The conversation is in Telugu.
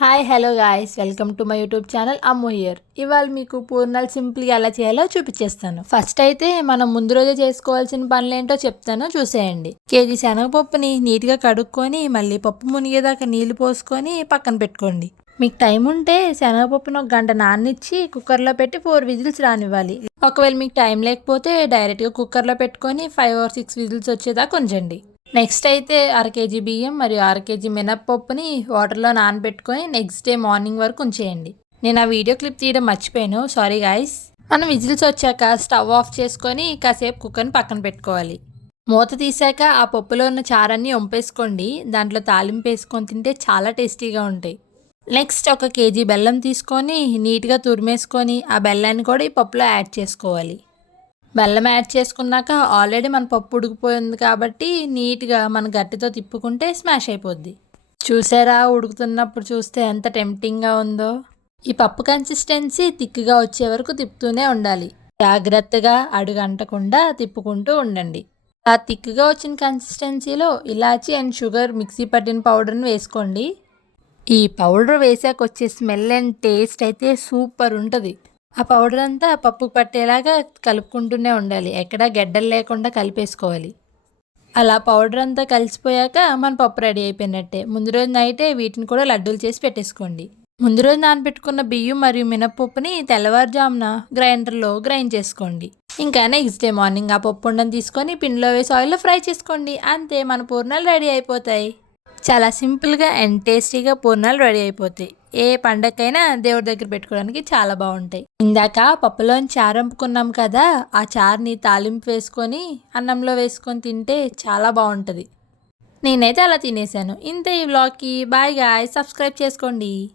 Hi hello guys. Welcome to my YouTube channel Ammu here. ఇవాళ మీకు పూర్ణాలు సింపుల్గా ఎలా చేయాలో చూపించేస్తాను ఫస్ట్ అయితే మనం ముందు రోజే చేసుకోవాల్సిన పనులు ఏంటో చెప్తాను చూసేయండి. కేజీ శనగపప్పుని నీట్గా కడుక్కొని మళ్ళీ పప్పు మునిగేదాకా నీళ్ళు పోసుకొని పక్కన పెట్టుకోండి. మీకు టైం ఉంటే శనగపప్పును ఒక గంట నాన్నిచ్చి కుక్కర్లో పెట్టి ఫోర్ విజిల్స్ రానివ్వాలి. ఒకవేళ మీకు టైం లేకపోతే డైరెక్ట్గా కుక్కర్లో పెట్టుకొని ఫైవ్ ఆర్ సిక్స్ విజిల్స్ వచ్చేదాకా ఉంచండి. నెక్స్ట్ అయితే అర కేజీ బియ్యం మరియు అర కేజీ మినప్పప్పుని వాటర్లో నానబెట్టుకొని నెక్స్ట్ డే మార్నింగ్ వరకు ఉంచేయండి. నేను ఆ వీడియో క్లిప్ తీయడం మర్చిపోయాను. సారీ గాయస్ మనం విజిల్స్ వచ్చాక స్టవ్ ఆఫ్ చేసుకొని కాసేపు కుక్కర్ని పక్కన పెట్టుకోవాలి. మూత తీసాక ఆ పప్పులో ఉన్న చారాన్ని వంపేసుకోండి దాంట్లో తాలింపు వేసుకొని తింటే చాలా టేస్టీగా ఉంటాయి. నెక్స్ట్ ఒక కేజీ బెల్లం తీసుకొని నీట్గా తురిమేసుకొని ఆ బెల్లాన్ని కూడా ఈ పప్పులో యాడ్ చేసుకోవాలి. బెల్లం యాడ్ చేసుకున్నాక ఆల్రెడీ మన పప్పు ఉడికిపోయింది కాబట్టి నీట్గా మన గట్టితో తిప్పుకుంటే స్మాష్ అయిపోద్ది. చూసారా ఉడుకుతున్నప్పుడు చూస్తే ఎంత టెంప్టింగ్గా ఉందో. ఈ పప్పు కన్సిస్టెన్సీ తిక్కుగా వచ్చే వరకు తిప్పుతూనే ఉండాలి. జాగ్రత్తగా అడుగు అంటకుండా తిప్పుకుంటూ ఉండండి. ఆ తిక్కుగా వచ్చిన కన్సిస్టెన్సీలో ఇలాచి అండ్ షుగర్ మిక్సీ పట్టిన పౌడర్ని వేసుకోండి. ఈ పౌడర్ వేసాక వచ్చే స్మెల్ అండ్ టేస్ట్ అయితే సూపర్ ఉంటుంది. ఆ పౌడర్ అంతా పప్పు పట్టేలాగా కలుపుకుంటూనే ఉండాలి. ఎక్కడా గెడ్డలు లేకుండా కలిపేసుకోవాలి. అలా పౌడర్ అంతా కలిసిపోయాక మన పప్పు రెడీ అయిపోయినట్టే. ముందు రోజు నైటే వీటిని కూడా లడ్డూలు చేసి పెట్టేసుకోండి. ముందు రోజు నానబెట్టుకున్న బియ్యం మరియు మినప్పప్పుని తెల్లవారుజామున గ్రైండర్లో గ్రైండ్ చేసుకోండి. ఇంకా నెక్స్ట్ డే మార్నింగ్ ఆ పప్పు ఉండని తీసుకొని పిండిలో వేసి ఆయిల్లో ఫ్రై చేసుకోండి. అంతే మన పూర్ణాలు రెడీ అయిపోతాయి. చాలా సింపుల్గా అండ్ టేస్టీగా పూర్ణాలు రెడీ అయిపోతాయి. ఏ పండగకైనా దేవుడి దగ్గర పెట్టుకోవడానికి చాలా బాగుంటాయి. ఇందాక పప్పులోని చారంపుకున్నాం కదా ఆ చారుని తాలింపు వేసుకొని అన్నంలో వేసుకొని తింటే చాలా బాగుంటుంది. నేనైతే అలా తినేసాను. ఇంతే ఈ వ్లాగ్కి. Bye guy. సబ్స్క్రైబ్ చేసుకోండి.